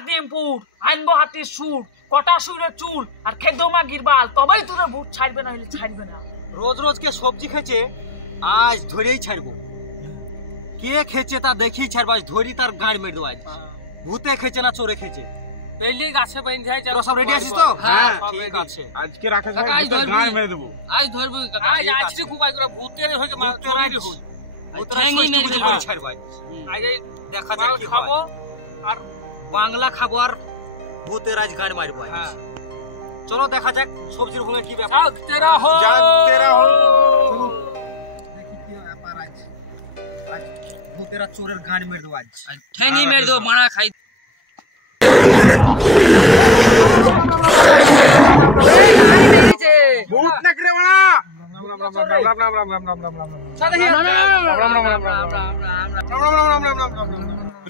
হাতিমপুর, আইনবো হাতির সুর, কটা সুরের চুল আর খেদো মা গিরবাল, তবেই তোরে ভূত ছাড়বে না, হলে ছাড়বে না। রোজ রোজ কে সবজি খেছে, আজ ধরেই ছাড়বো। কে খেছে তা দেখি ছাড়বো, আজ ধরি তার গাড় মেরে দেবো। আজ ভূতে খেছে না চোরে খেছে। পেলি গাছে বাইন যায়, তোরা সব রেডি আছিস তো? হ্যাঁ ঠিক আছে। আজকে রাখা যায়, গাড় মেরে দেবো। আজ ধরবো কাকা, আজ আজকে খুব আই করে ভূতের হয়ে ভূতের আজ ঠ্যাঙই মেরে দেবো ছাড়বো। আজ দেখা যাক কি হয়। আর বাংলা খাবো আর ভূতের আজ গাড় মারবো। চলো দেখা যাক সবজির ভূমে কি ব্যাপার। তেরা হো দেখি কি ব্যাপার। আজ ভূতেরা চোরের গাড় মেরে দেবো। আজ ঠ্যাঙই মেরে দেবো, মারা খাই। ভূত নাকি রে মানা?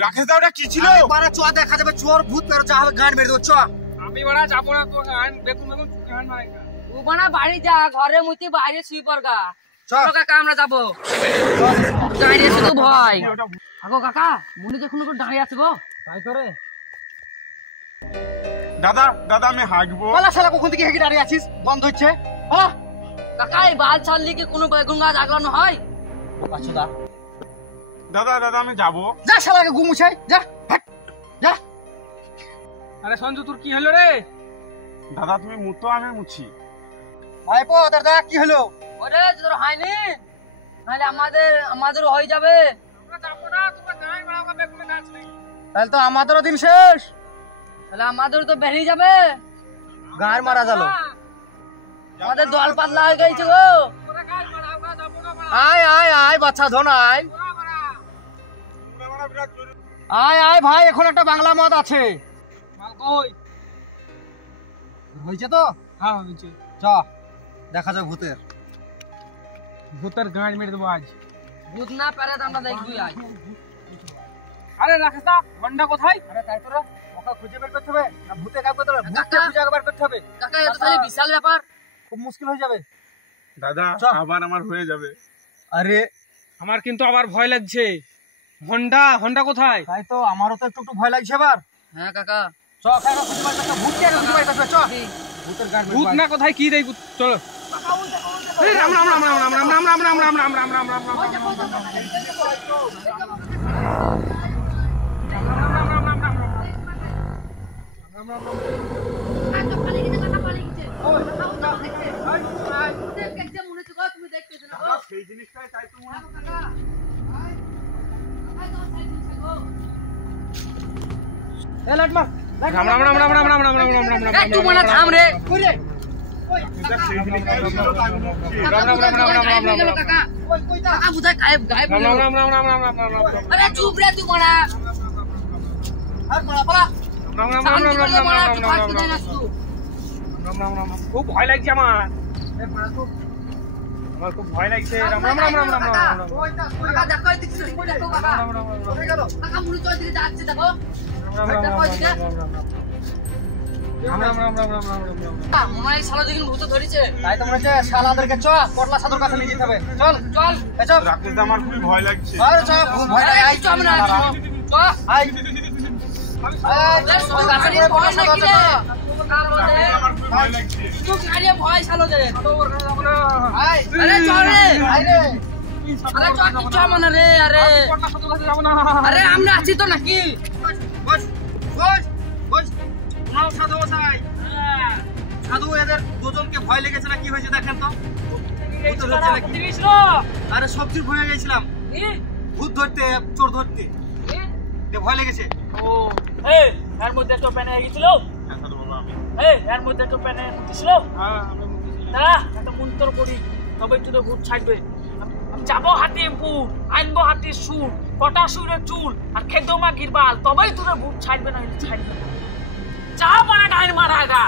রাকেশ দা ওটা কি ছিল? দেখা যাবে চোর ভূত মেরে যা হবে গাড় মেরে দেবো। চ আমি বড়া যাবো না, তো গান বেকুন বেকুন গান মারেগা। ও বানা বাড়ি যা, ঘরে মুতি বাইরে শুই পড়গা। চল কাকা আমরা যাবো। দাঁড়িয়ে আছে তো ভয়। আগো কাকা, মনে দেখুন কোন দাঁড়িয়ে আছে গো। তাই করে দাদা দাদা আমি হাঁকবো। বলা শালা কখন থেকে হেঁটে দাঁড়িয়ে আছিস? বন্ধ হচ্ছে। হ্যাঁ কাকা, এই বাল ছাড়লি কি কোনো বেগুন গাছ আগানো হয়? আচ্ছা দা দাদা দাদা আমি যাবো। যা শালাকে ঘুমুছাই যা হাট যা। আরে সঞ্জু, তোর কি হলো রে? দাদা তুমি মুতো, আমি মুছি। ভাইপো দাদা কি হলো? ওরে তোর হয়নি, নাহলে আমাদের হয়ে যাবে। আমরা যাবো না, তোমরা গান মারাও, বেকুন গাছ নেই। তাহলে তো আমাদেরও দিন শেষ। তাহলে আমাদের তো বেরিয়ে যাবে। গাড় মারা গেল। আমাদের দল পাতলা হয়ে গেছে গো। তোমরা গান মারাও, আমরা যাবো না। আয় আয় আয় বাচ্চা ধন আয়। আয় আয় ভাই, এখন একটা বাংলা মদ আছে। মাল কই? হয়েছে তো? হ্যাঁ হয়েছে। চ দেখা যাক ভূতের ভূতের গান মেরে দেবো আজ। ভূত না পারে তো আমরা দেখবি আজ। আরে রাকেশ দা, ঘন্টা কোথায়? আরে তাই তোরা ওকে খুঁজে বের করতে হবে না, ভূতে কাজ করতে হবে। ভূতকে কাকা। খুঁজে বের করতে হবে। কাকা, এটা তাহলে বিশাল ব্যাপার। খুব মুশকিল হয়ে যাবে। দাদা চ। আবার আমার হয়ে যাবে। আরে আমার কিন্তু আবার ভয় লাগছে। হন্ডা কোথায়? তাই তো আমারও তো একটু ভয় লাগছে এবার। হ্যাঁ কাকা, চ কাকা খুঁজে বের করতে হবে। ভূতকে আগে খুঁজে বের করতে হবে। চ ভূতের গাড় ভূত না কোথায়, কি দেই? চলো। রাম রাম রাম রাম রাম রাম রাম রাম রাম রাম রাম রাম রাম রাম রাম। সেই জিনিসটাই তাই তো মনে এ লাট মার। রাম রাম রাম রাম রাম রাম রাম রাম রাম রাম রাম। এই তুই মনে থাম রে। কই রে? সেই জিনিসটাই ছিল তো আমি বলছি। রাম রাম রাম রাম রাম রাম রাম রাম। কাকা, কাকা বুঝায় গায়েব রাম রাম রাম রাম রাম রাম রাম রাম রাম। আরে চুপ রে তুই মনে। আর পড়া পড়া। রাম রাম রাম শান্তি রাম করে রাম মনে রাম তুই রাম ফাঁস রাম কোথায় নাস তুই? রাম রাম রাম। খুব ভয় লাগছে আমার। এ পড়া তো আমার খুব ভয় লাগছে। রাম রাম রাম রাম রাম রাম রাম। কইটা কাকা দেখো এই দিকটা, কই দেখো কাকা। রাম রাম রাম রাম। হয়ে গেল। কাকা মুড়ি চৌধুরী যাচ্ছে দেখো। রাম রাম রাম রাম রাম রাম। রাম রাম রাম রাম রাম রাম রাম। মনে হয় শালা দিন ভূত ধরেছে। তাই তো মনে হচ্ছে শালাদেরকে চ পটলা সাধুর কাছে নিয়ে যেতে হবে। চল চল এ চল। রাকেশ দা আমার খুবই ভয় লাগছে। আরে চ ভয় নাই। আই চ আমরা চ। আই তোর কাছে নিয়ে ভয় নাকি রে? আমার খুবই ভয় লাগছে। তুই গাড়িয়ে ভয় শালো দে। আই আরে চল রে। আই রে। আরে চল কি চ মানে রে? আরে আরে আমরা আছি তো নাকি? বস বস বস। নাও সাধু মশাই। সাধু এদের দুজনকে ভয় লেগেছে না, কি হয়েছে দেখেন তো। ভূত ধরছে নাকি? আরে সবজির ভয় গেছিলাম ভূত ধরতে, চোর ধরতে। ভয় লেগেছে। এর মধ্যে তো প্যানে গেছিল। হ্যাঁ সাধু বাবা আমি। এর মধ্যে তো প্যানে মুতিছিল। হ্যাঁ আমি মুখেছি। দাঁড়া, একটা মন্ত্র করি, তবে তোদের ভূত ছাড়বে। আমি যাবো হাতিমপুর, আইনবো হাতির সুর, কটা সুরের চুল আর খেদো মা গিরবাল, তবেই তোদের ভূত ছাড়বে না, হলে ছাড়বে না। যা মানে গান মারা গা।